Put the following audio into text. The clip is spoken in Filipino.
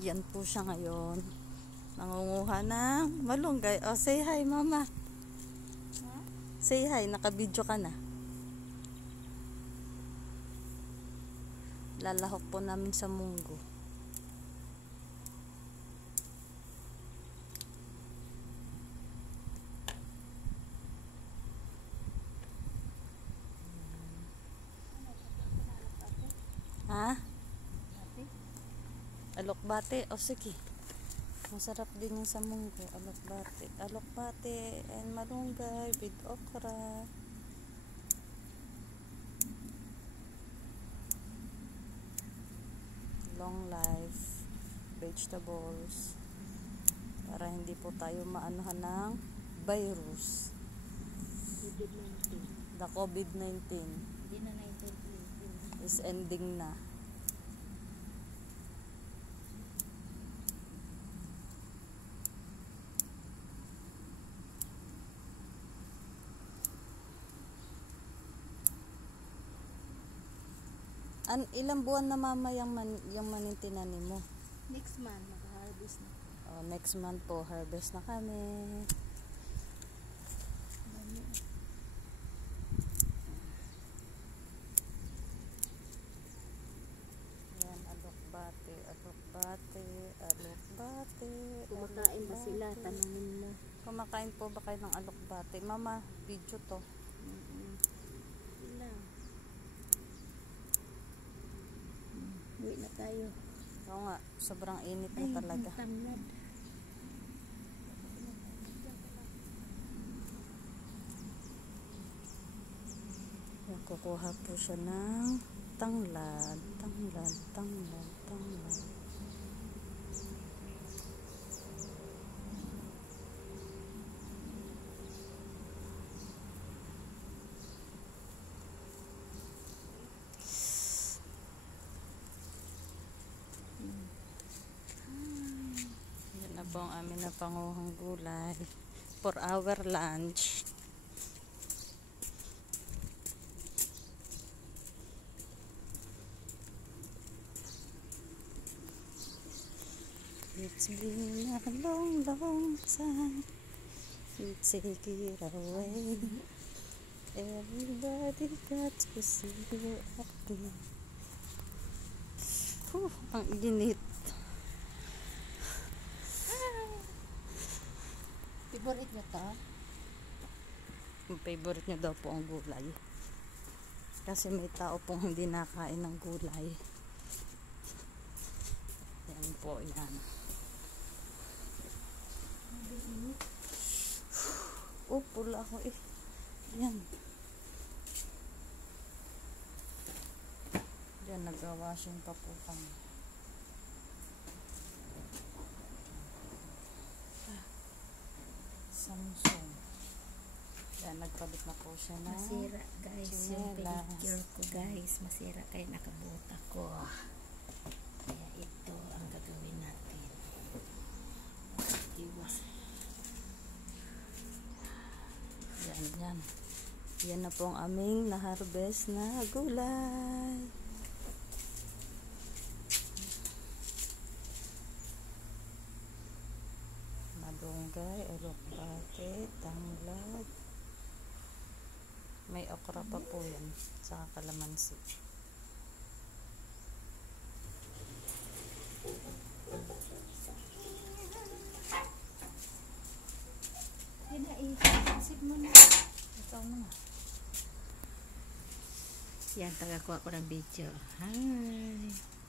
Yan po siya ngayon. Nangunguha ng malunggay. Oh, say hi, mama. Huh? Say hi, nakabidyo ka na. Lalahok po namin sa munggo. Ha? Alokbate? O sige. Masarap din yung sa munggo. Alokbate. Alokbate and malunggay with okra. Long life vegetables. Para hindi po tayo maanuhan ng virus. COVID-19. The COVID-19. Hindi na 19. Is ending na. Ilang buwan na mama yung manintinanin mo? Next month, mag-harvest na. Oh, next month po, harvest na kami. Yan, alokbate, alokbate, alokbate. Kumakain ba sila? Tanungin mo. Kumakain po ba kayo ng alokbate? Mama, video to. Sila. Uwi na tayo. Oo nga, sobrang init na talaga. Tamlad. Kukuha po siya ng tanglad, tanglad, tanglad, tanglad. Yan na po ang amin na panguhang gulay for our lunch. It's been a long, long time. You take it away. Everybody got to see you acting. Ang init. Favorite niyo to? Yung favorite niya daw po ang gulay. Kasi may tao pong hindi nakain ng gulay. Yan po, yan. Oh, pula ako eh. Yan. Yan, nag-washing pa po kami. Samsung. Yan, nagpalit na po siya na. Masira guys, yung pedicure ko guys. Masira kaya nakabuta ko. Kaya ito ang gagawin natin. Iwas. Yan, yan. Yan na po ang aming na-harvest na gulay. Malunggay, alokbate, tanglad. May okra pa po yan. Saka kalamansi. Isip mo na. Ikaw na. Yan, tagakuha ko ng video. Hi!